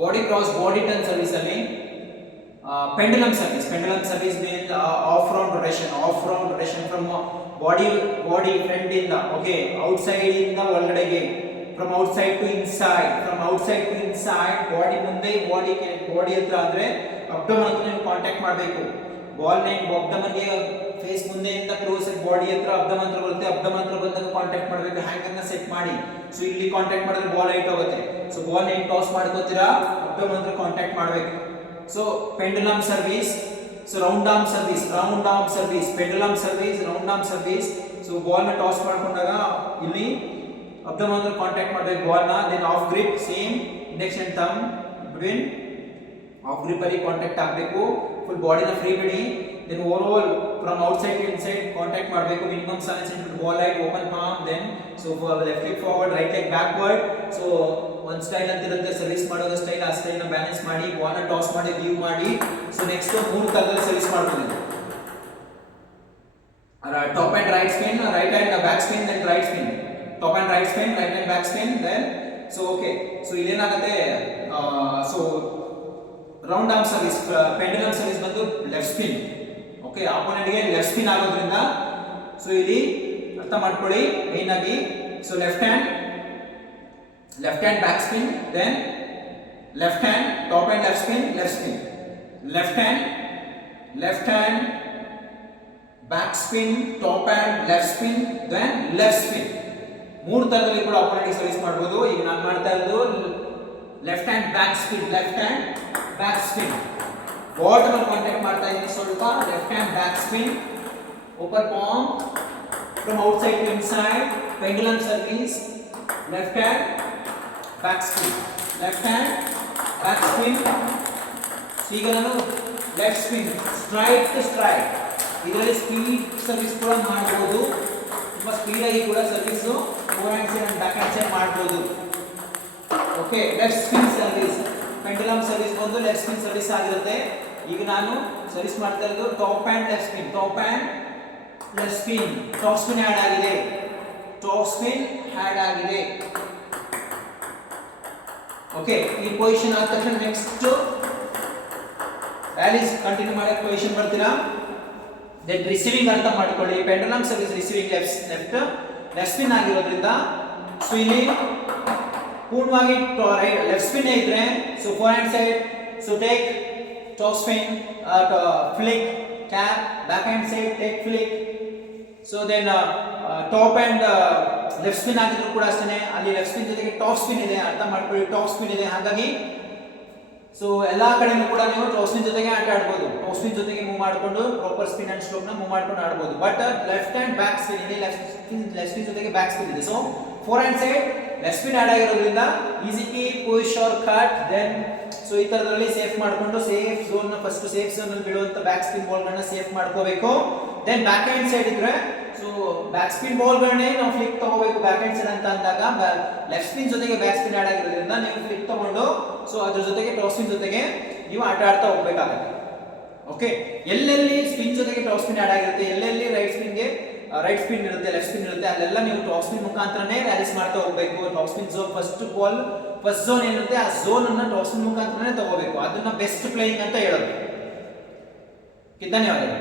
Body cross body turn service ಅಲ್ಲಿ pendulum service means off round rotation from body front ಇಂದ okay outside ಇಂದ ಒಳಗಡೆಗೆ from outside to inside body ಮುಂದೆ body ಹತ್ರ ಅಂದ್ರೆ abdomen ಹತ್ರ ನೀವು ಕಾಂಟ್ಯಾಕ್ಟ್ ಮಾಡಬೇಕು. ಬಾಲ್ ನೈಟ್ ಅಬ್ಡಮನ್ ಗೆ ಫೇಸ್ ಮುಂದೆಯಿಂದ ಕ್ಲೋಸ್ ಬಾಡಿ ಹತ್ರ ಅಬ್ಡಮನ್ ಹತ್ರ ಬರುತ್ತೆ. ಅಬ್ಡಮನ್ ಹತ್ರ ಬಂದಾಗ ಕಾಂಟ್ಯಾಕ್ಟ್ ಮಾಡಬೇಕು. ಹ್ಯಾಂಗರ್ ನ ಸೆಟ್ ಮಾಡಿ. ಸೊ ಇಲ್ಲಿ ಕಾಂಟ್ಯಾಕ್ಟ್ ಮಾಡಿದ್ರೆ ಬಾಲ್ ಹೈಟ್ ಹೋಗುತ್ತೆ. ಸೊ ಬಾಲ್ ನ ಟಾಸ್ ಮಾಡ್ಕೋತೀರಾ, ಅಬ್ಡಮನ್ ಹತ್ರ ಕಾಂಟ್ಯಾಕ್ಟ್ ಮಾಡಬೇಕು. So pendulum service, so round arm service, pendulum service, round arm service. So ball na toss ಮಾಡ್ಕೊಂಡಾಗ ಇಲ್ಲಿ abdomen ಹತ್ರ ಕಾಂಟ್ಯಾಕ್ಟ್ ಮಾಡಬೇಕು ಬಾಲ್ ನ. then off grip same index and thumb between off grip ಅಲ್ಲಿ contact ಆಗಬೇಕು. full body ನ free ಬಿಡಿ. then overall from outside to inside contact ಮಾಡಬೇಕು. minimum 7 cm ball height, open palm. then so left leg forward, right leg backward. so ಒಂದು style ಅಂತ ಇರುತ್ತೆ service ಮಾಡೋದು style. ಆ ಸ್ಟೈಲ್ ನ ಬ್ಯಾಲೆನ್ಸ್ ಮಾಡಿ ಬಾಲ್ ನ ಟಾಸ್ ಮಾಡಿ ವ್ಯೂ ಮಾಡಿ. ಸೊ ನೆಕ್ಸ್ಟ್ ಮೂರು ತರದಲ್ಲಿ ಸರ್ವಿಸ್ ಮಾಡ್ಬೋದು. Top and right spin, right and back spin, then right spin. Top and right spin, right and back spin, then so okay. So ಇಲ್ಲೇನಾಗುತ್ತೆ, so round arm service pendulum service ಬಂದು left spin. Okay, opponent ಗೆ left spin ಆಗೋದ್ರಿಂದ so ಇಲ್ಲಿ ಅರ್ಥ ಮಾಡ್ಕೊಳ್ಳಿ main ಆಗಿ. So left hand back spin, then left hand top and left spin, left hand back spin, top and left spin, then left spin. ಮೂರು ತರದಲ್ಲಿ ಕೂಡ opponent service ಮಾಡಬಹುದು. ಈಗ ನಾನು ಮಾಡ್ತಾ ಇರೋದು left hand back spin. Bottom ಅಲ್ಲಿ ಕಾಂಟ್ಯಾಕ್ಟ್ ಮಾಡ್ತಾ ಇದ್ದೀನಿ ಸ್ವಲ್ಪ. Left hand back spin, open palm from outside to inside, pendulum service, left hand back spin, ಈಗ ನಾನು left spin, straight to straight. ಇದರಲ್ಲಿ ಸ್ಪೀಡ್ ಸರ್ವಿಸ್ ಕೂಡ ಮಾಡಬಹುದು. ತುಂಬಾ ಸ್ಪೀಡ್ ಆಗಿ ಕೂಡ service forehand side and backhand side ಮಾಡಬಹುದು. Okay, left spin service, pendulum service ಬಂದು ಲೆಫ್ಟ್ ಸ್ಪಿನ್ ಸರ್ವಿಸ್ ಆಗಿರುತ್ತೆ. ಈಗ ನಾನು ಸರ್ವಿಸ್ ಮಾಡ್ತಾ ಇರೋದು top and left spin, top spin had ಆಗಿದೆ. ಓಕೆ, ಈ ಪೊಸಿಷನ್ ಆದ ತಕ್ಷಣ ನೆಕ್ಸ್ಟ್ ವ್ಯಾಲೀಸ್ ಕಂಟಿನ್ಯೂ ಮಾಡಕ್ಕೆ ಪೊಸಿಷನ್ ಬರ್ತೀರಾ. ದೆನ್ ರಿಸೀವಿಂಗ್ ಅರ್ಥ ಮಾಡ್ಕೊಳ್ಳಿ. Pendulum service receiving left spin ಆಗಿರೋದ್ರಿಂದ ಸೊ ಇಲ್ಲಿ ಪೂರ್ಣವಾಗಿ ಲೆಫ್ಟ್ ಸ್ಪಿನ್ ಇದ್ರೆ so forehand side, so take top spin, flick tap, backhand side take flick. So then top and left spin ಆಗಿದ್ರು ಕೂಡ ಅಷ್ಟೇ. ಅಲ್ಲಿ ಲೆಫ್ಟ್ ಸ್ಪಿನ್ ಜೊತೆಗೆ top spin ಇದೆ, ಅರ್ಥ ಮಾಡ್ಕೊಳ್ಳಿ. ಟಾಪ್ ಸ್ಪಿನ್ ಇದೆ, ಹಾಗಾಗಿ ಸೊ ಎಲ್ಲಾ ಕಡೆನೂ ಕೂಡ ನೀವು ಟಾಪ್ ಸ್ಪಿನ್ ಜೊತೆಗೆ ಆಟ ಆಡಬಹುದು. ಟಾಪ್ ಸ್ಪಿನ್ ಜೊತೆಗೆ ಮೂವ್ ಮಾಡಿಕೊಂಡು ಪ್ರಾಪರ್ ಸ್ಪಿನ್ ಅಂಡ್ ಸ್ಟ್ರೋಕ್ ನ ಮೂವ್ ಮಾಡ್ಕೊಂಡು ಆಡಬಹುದು. But left hand back spin ಇದೆ, ಲೆಫ್ಟ್ ಸ್ಪಿನ್ ಜೊತೆಗೆ ಬ್ಯಾಕ್ ಸ್ಪಿನ್ ಇದೆ. So forehand side left spin ಆಡ್ ಆಗಿರೋದ್ರಿಂದ ಈಸಿ ಕೀ, push or cut. Then so ಈ ತರದಲ್ಲಿ ಸೇಫ್ ಮಾಡ್ಕೊಂಡು ಸೇಫ್ ಝೋನ್ ನ ಫಸ್ಟ್ ಸೇಫ್ ಝೋನ್ ಅಲ್ಲಿ ಬೀಳುವಂತ ಬ್ಯಾಕ್ ಸ್ಪಿನ್ ಬಾಲ್ ಗಳನ್ನ ಸೇಫ್ ಮಾಡ್ಕೋಬೇಕು. ದೆನ್ ಬ್ಯಾಕ್ ಹ್ಯಾಂಡ್ ಸೈಡ್ ಇದ್ರೆ ಸೊ ಬ್ಯಾಕ್ ಸ್ಪಿನ್ ಬಾಲ್ ಗಳನ್ನೇ ನಾವು ಫ್ಲಿಕ್ ತಗೋಬೇಕು ಬ್ಯಾಕ್ ಹ್ಯಾಂಡ್ ಸೈಡ್ ಅಂತ ಅಂದಾಗ. ಲೆಫ್ಟ್ ಸ್ಪಿನ್ ಜೊತೆಗೆ ಬ್ಯಾಕ್ ಸ್ಪಿನ್ ಆಡ್ ಆಗಿರೋದ್ರಿಂದ ನೀವು ಫ್ಲಿಕ್ ತಗೊಂಡು ಸೊ ಅದ್ರ ಜೊತೆಗೆ ಟಾಪ್ ಸ್ಪಿನ್ ಜೊತೆಗೆ ನೀವು ಆಟ ಆಡ್ತಾ ಹೋಗ್ಬೇಕಾಗುತ್ತೆ. ಓಕೆ, ಎಲ್ಲೆಲ್ಲಿ ಸ್ಪಿನ್ ಜೊತೆಗೆ ಟಾಪ್ ಸ್ಪಿನ್ ಆಡ್ ಆಗಿರುತ್ತೆ, ಎಲ್ಲೆಲ್ಲಿ ರೈಟ್ ಸ್ಪಿನ್ ಇರುತ್ತೆ, ಲೆಫ್ಟ್ ಸ್ಪಿನ್ ಇರುತ್ತೆ, ಅಲ್ಲೆಲ್ಲ ನೀವು ಟಾಪ್ ಸ್ಪಿನ್ ಮುಖಾಂತರನೇ ರ್ಯಾಲೀಸ್ ಮಾಡ್ತಾ ಹೋಗ್ಬೇಕು. Top spin zone first zone ಏನಿರುತ್ತೆ ಆ ಝೋನ್ ಅನ್ನ ಟಾಪ್ ಸ್ಪಿನ್ ಮುಖಾಂತರನೇ ತಗೋಬೇಕು. ಅದನ್ನ ಬೆಸ್ಟ್ ಪ್ಲೇಯಿಂಗ್ ಅಂತ ಹೇಳೋದು. ಧನ್ಯವಾದಗಳು.